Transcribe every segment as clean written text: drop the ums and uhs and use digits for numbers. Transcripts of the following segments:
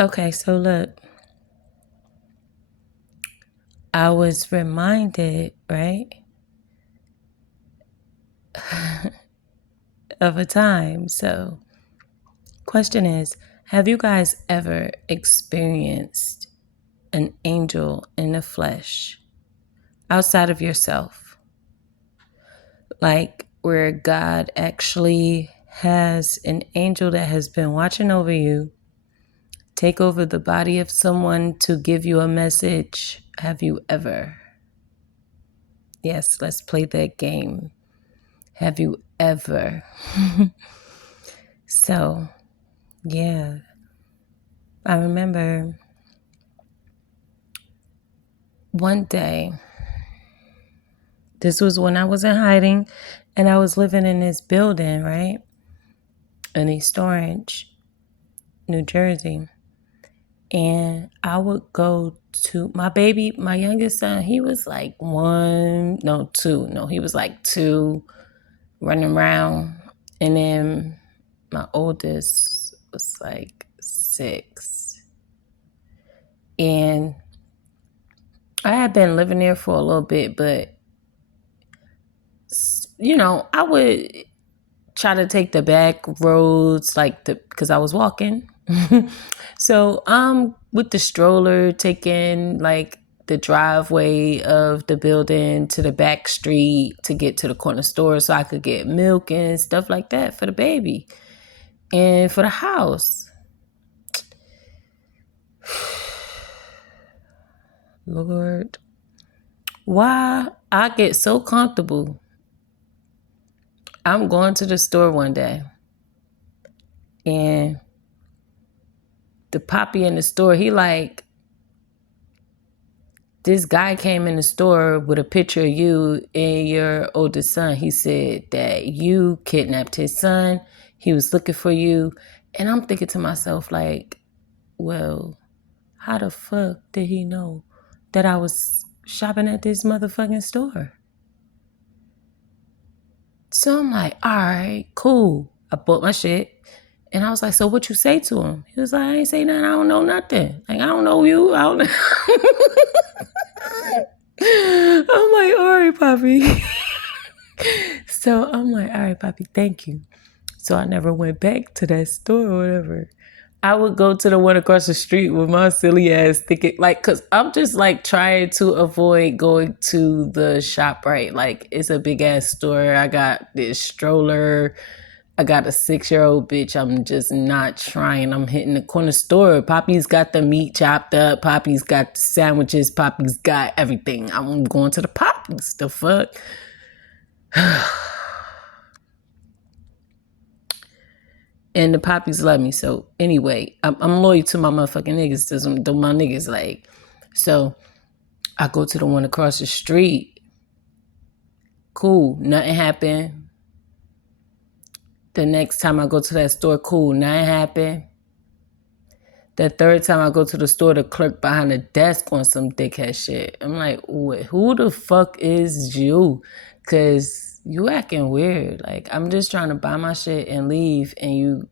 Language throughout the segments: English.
Okay, so look, I was reminded, right, of a time. So, question is, have you guys ever experienced an angel in the flesh outside of yourself? Like where God actually has an angel that has been watching over you, take over the body of someone to give you a message. Have you ever? Yes, let's play that game. Have you ever? So, yeah, I remember one day, this was when I was in hiding and I was living in this building, right? In East Orange, New Jersey. And I would go to my baby, my youngest son, he was like he was like two, running around. And then my oldest was like 6. And I had been living there for a little bit, but I would try to take the back roads, because I was walking. So I'm with the stroller taking like the driveway of the building to the back street to get to the corner store so I could get milk and stuff like that for the baby and for the house. Lord, why I get so comfortable. I'm going to the store one day and the poppy in the store, he like, this guy came in the store with a picture of you and your oldest son. He said that you kidnapped his son. He was looking for you. And I'm thinking to myself, like, well, how the fuck did he know that I was shopping at this motherfucking store? So I'm like, all right, cool. I bought my shit. And I was like, so what you say to him? He was like, I ain't say nothing. I don't know nothing. Like, I don't know you. I don't know. I'm like, all right, Poppy. So I'm like, all right, Poppy, thank you. So I never went back to that store or whatever. I would go to the one across the street with my silly ass thinking, like, cause I'm just like trying to avoid going to the shop, right? Like, it's a big ass store. I got this stroller. I got a 6-year-old bitch. I'm just not trying. I'm hitting the corner store. Poppy's got the meat chopped up. Poppy's got the sandwiches. Poppy's got everything. I'm going to the Poppy's. The fuck? And the Poppies love me. So anyway, I'm loyal to my motherfucking niggas. To my niggas, like, so I go to the one across the street. Cool, nothing happened. The next time I go to that store, cool, nothing happened. The third time I go to the store, the clerk behind the desk on some dickhead shit. I'm like, who the fuck is you? Cause you acting weird. Like, I'm just trying to buy my shit and leave, and you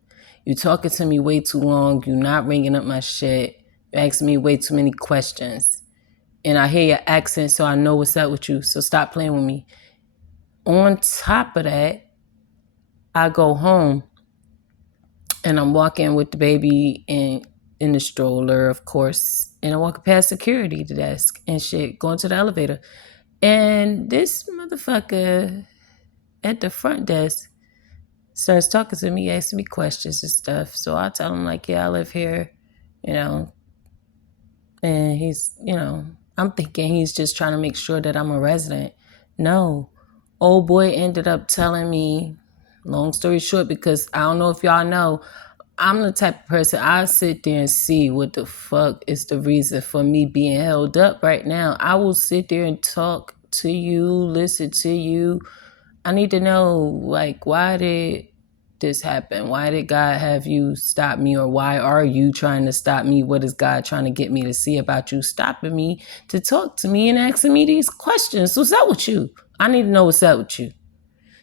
talking to me way too long. You not ringing up my shit. You asking me way too many questions. And I hear your accent, so I know what's up with you. So stop playing with me. On top of that, I go home and I'm walking with the baby in the stroller, of course. And I'm walking past security desk and shit, going to the elevator. And this motherfucker at the front desk starts talking to me, asking me questions and stuff. So I tell him, like, yeah, I live here, you know. And he's, I'm thinking he's just trying to make sure that I'm a resident. No. Old boy ended up telling me, long story short, because I don't know if y'all know, I'm the type of person, I sit there and see what the fuck is the reason for me being held up right now. I will sit there and talk to you, listen to you. I need to know, like, why did this happen? Why did God have you stop me? Or why are you trying to stop me? What is God trying to get me to see about you stopping me to talk to me and asking me these questions? What's up with you? I need to know what's up with you.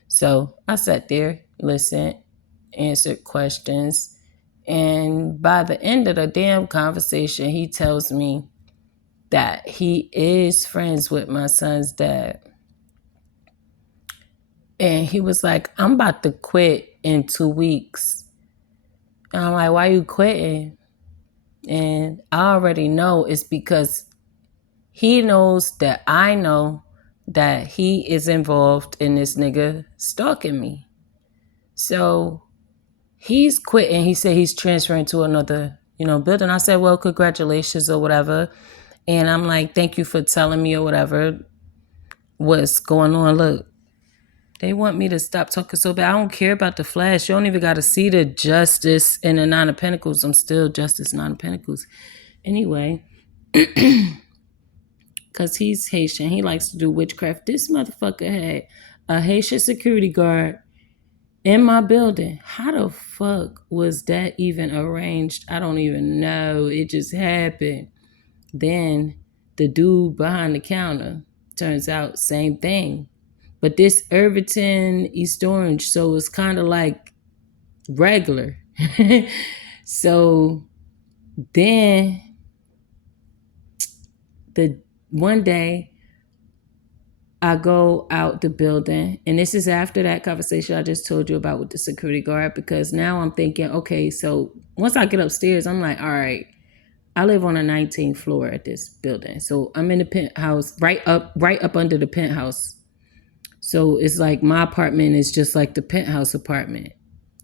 So I sat there, listened, answered questions. And by the end of the damn conversation, he tells me that he is friends with my son's dad. And he was like, I'm about to quit in 2 weeks. And I'm like, why you quitting? And I already know it's because he knows that I know that he is involved in this nigga stalking me. So he's quitting. He said he's transferring to another, building. I said, well, congratulations or whatever. And I'm like, thank you for telling me or whatever what's going on. Look, they want me to stop talking so bad. I don't care about the flash. You don't even got to see the justice in the Nine of Pentacles. I'm still Justice Nine of Pentacles. Anyway, because he's Haitian. He likes to do witchcraft. This motherfucker had a Haitian security guard in my building. How the fuck was that even arranged? I don't even know. It just happened. Then the dude behind the counter, turns out same thing. But this Irvington East Orange, so it's kind of like regular. So then the one day I go out the building, and this is after that conversation I just told you about with the security guard, because now I'm thinking, okay, so once I get upstairs, I'm like, all right, I live on a 19th floor at this building. So I'm in the penthouse, right up under the penthouse. So it's like my apartment is just like the penthouse apartment.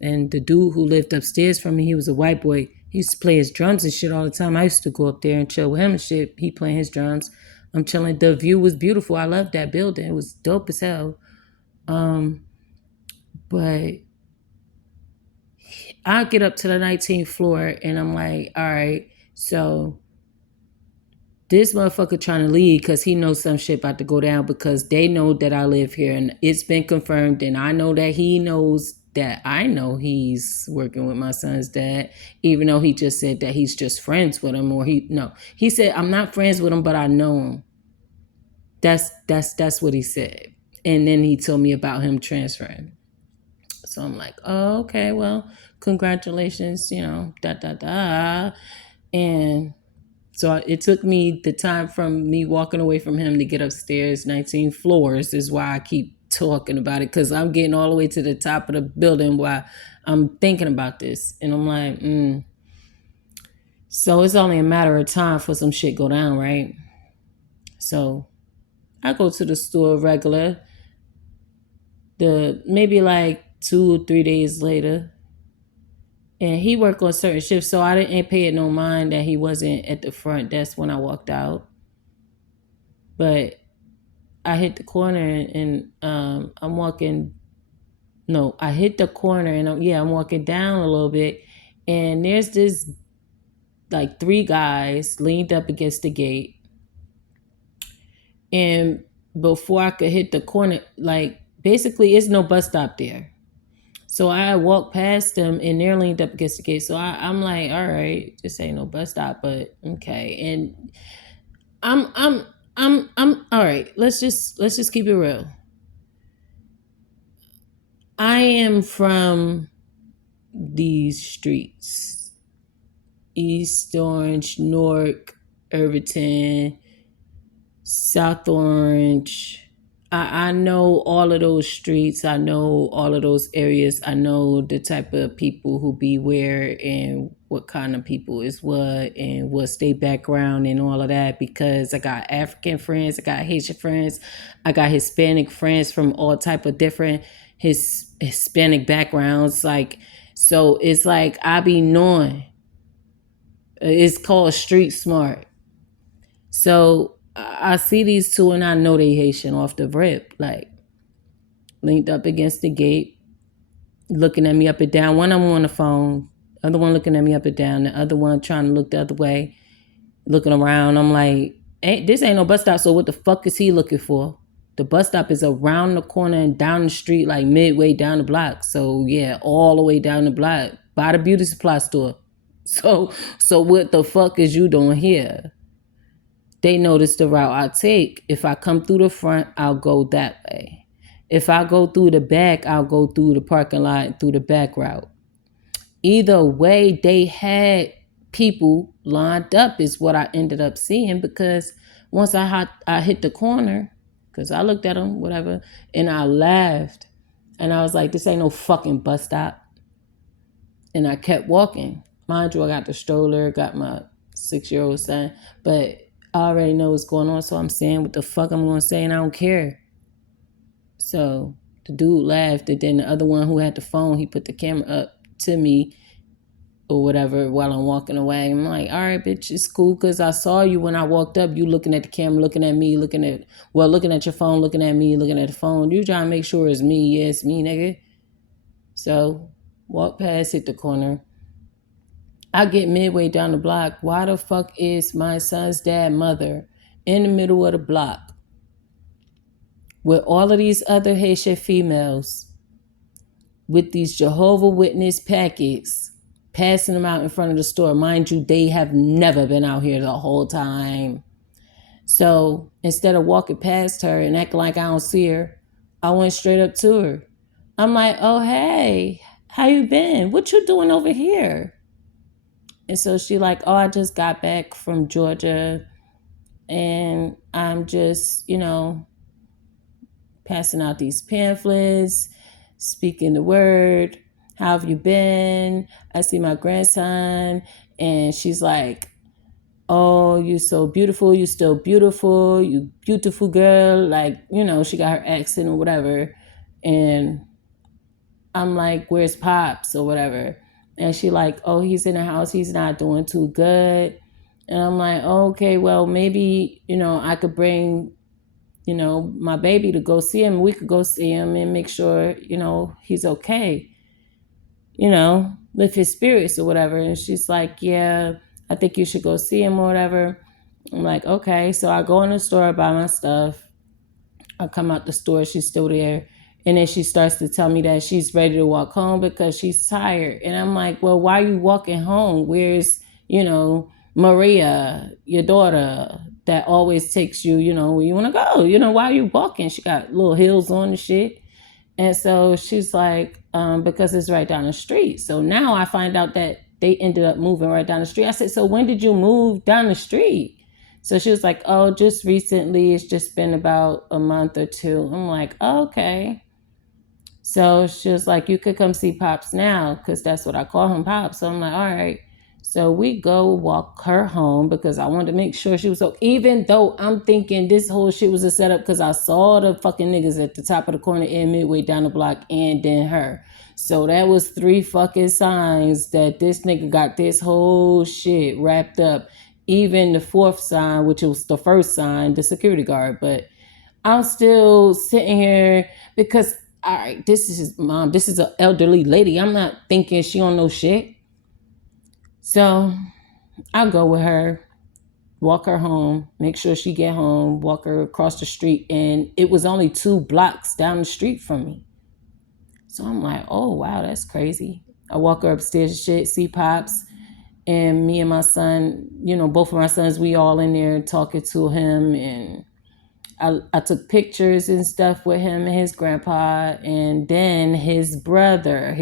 And the dude who lived upstairs from me, he was a white boy. He used to play his drums and shit all the time. I used to go up there and chill with him and shit. He playing his drums. I'm chilling. The view was beautiful. I loved that building. It was dope as hell. But I get up to the 19th floor and I'm like, all right, so this motherfucker trying to leave because he knows some shit about to go down, because they know that I live here and it's been confirmed, and I know that he knows that I know he's working with my son's dad, even though he just said that he's just friends with him, or he said I'm not friends with him, but I know him. That's what he said. And then he told me about him transferring. So I'm like, oh, okay, well, congratulations, da da da. And so it took me the time from me walking away from him to get upstairs 19 floors, is why I keep talking about it, because I'm getting all the way to the top of the building while I'm thinking about this. And I'm like, So it's only a matter of time for some shit go down, right? So I go to the store regular, maybe like 2 or 3 days later. And he worked on certain shifts, so I didn't pay it no mind that he wasn't at the front desk when I walked out. But I hit the corner and I'm walking. No, I hit the corner and I'm walking down a little bit, and there's this like 3 guys leaned up against the gate. And before I could hit the corner, like basically it's no bus stop there. So I walked past them and they're leaned up against the gate. So I'm like, all right, this ain't no bus stop, but okay. And I'm all right. Let's just keep it real. I am from these streets: East Orange, Newark, Irvington, South Orange. I know all of those streets. I know all of those areas. I know the type of people who be where and what kind of people is what and what's their background and all of that, because I got African friends, I got Haitian friends, I got Hispanic friends from all type of different Hispanic backgrounds. Like, so it's like I be knowing. It's called street smart. So I see these two and I know they Haitian off the rip, like linked up against the gate, looking at me up and down. One of them on the phone, other one looking at me up and down, the other one trying to look the other way, looking around. I'm like, this ain't no bus stop, so what the fuck is he looking for? The bus stop is around the corner and down the street, like midway down the block. So yeah, all the way down the block by the beauty supply store. So what the fuck is you doing here? They notice the route I take. If I come through the front, I'll go that way. If I go through the back, I'll go through the parking lot through the back route. Either way, they had people lined up is what I ended up seeing, because once I hit the corner, because I looked at them, whatever, and I laughed. And I was like, this ain't no fucking bus stop. And I kept walking. Mind you, I got the stroller, got my 6-year-old son, but I already know what's going on, so I'm saying what the fuck I'm going to say, and I don't care. So the dude laughed, and then the other one who had the phone, he put the camera up to me or whatever while I'm walking away. I'm like, all right, bitch, it's cool, because I saw you when I walked up. You looking at the camera, looking at me, looking at your phone, looking at me, looking at the phone. You trying to make sure it's me. Yeah, it's me, nigga. So walk past, hit the corner. I get midway down the block. Why the fuck is my son's dad mother in the middle of the block with all of these other Haitian females with these Jehovah Witness packets, passing them out in front of the store? Mind you, they have never been out here the whole time. So instead of walking past her and acting like I don't see her, I went straight up to her. I'm like, oh, hey, how you been? What you doing over here? And so she like, oh, I just got back from Georgia, and I'm just, passing out these pamphlets, speaking the word. How have you been? I see my grandson. And she's like, oh, you so beautiful. You still beautiful. You beautiful girl. Like, she got her accent or whatever. And I'm like, where's Pops or whatever? And she like, oh, he's in the house. He's not doing too good. And I'm like, oh, okay, well, maybe, I could bring, my baby to go see him. We could go see him and make sure, he's okay, lift his spirits or whatever. And she's like, yeah, I think you should go see him or whatever. I'm like, okay. So I go in the store, buy my stuff. I come out the store, she's still there. And then she starts to tell me that she's ready to walk home because she's tired. And I'm like, well, why are you walking home? Where's, Maria, your daughter, that always takes you, where you want to go? Why are you walking? She got little heels on and shit. And so she's like, because it's right down the street. So now I find out that they ended up moving right down the street. I said, so when did you move down the street? So she was like, oh, just recently. It's just been about a month or two. I'm like, oh, okay. So she was like, you could come see Pops now, because that's what I call him, Pops. So I'm like, all right. So we go walk her home because I wanted to make sure she was so. Even though I'm thinking this whole shit was a setup, because I saw the fucking niggas at the top of the corner and midway down the block and then her. So that was 3 fucking signs that this nigga got this whole shit wrapped up. Even the 4th sign, which was the first sign, the security guard. But I'm still sitting here because, all right, this is his mom. This is an elderly lady. I'm not thinking she don't know shit. So I'll go with her, walk her home, make sure she get home, walk her across the street. And it was only 2 blocks down the street from me. So I'm like, oh, wow, that's crazy. I walk her upstairs and shit, see Pops. And me and my son, both of my sons, we all in there talking to him. And I took pictures and stuff with him and his grandpa. And then his brother,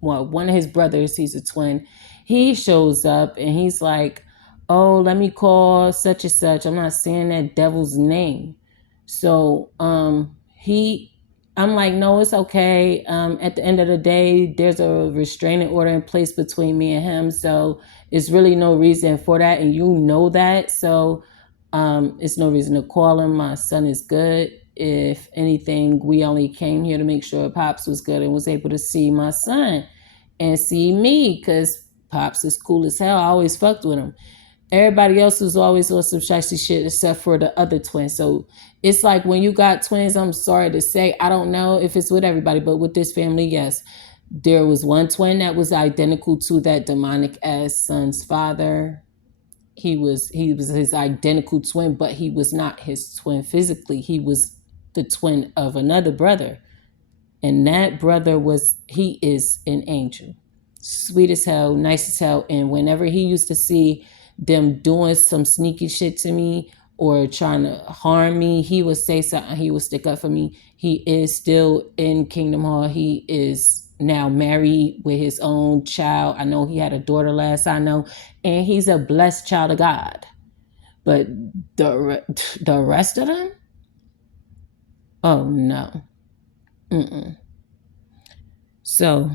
one of his brothers, he's a twin, he shows up and he's like, oh, let me call such and such. I'm not saying that devil's name. So I'm like, no, it's okay. At the end of the day, there's a restraining order in place between me and him. So it's really no reason for that. And you know that. So it's no reason to call him. My son is good. If anything, we only came here to make sure Pops was good and was able to see my son and see me, because Pops is cool as hell. I always fucked with him. Everybody else was always on some shitty shit except for the other twin. So it's like when you got twins, I'm sorry to say, I don't know if it's with everybody, but with this family, yes. There was one twin that was identical to that demonic ass son's father. He was his identical twin, but he was not his twin physically. He was the twin of another brother. And that brother he is an angel. Sweet as hell, nice as hell. And whenever he used to see them doing some sneaky shit to me or trying to harm me, he would say something. He would stick up for me. He is still in Kingdom Hall. He is now married with his own child. I know he had a daughter last I know, and he's a blessed child of God. But the rest of them, oh no. Mm-mm. So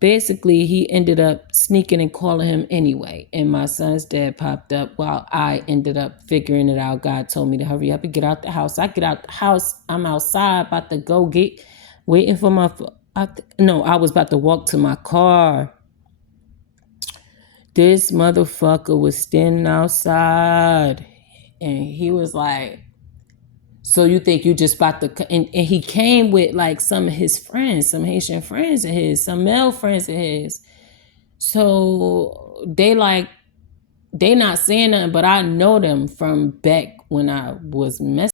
basically, he ended up sneaking and calling him anyway. And my son's dad popped up while I ended up figuring it out. God told me to hurry up and get out the house. I get out the house. I'm outside about to go get, waiting for my, I was about to walk to my car. This motherfucker was standing outside. And he was like, so you think you just about to, and he came with like some of his friends, some Haitian friends of his, some male friends of his. So they not saying nothing, but I know them from back when I was messing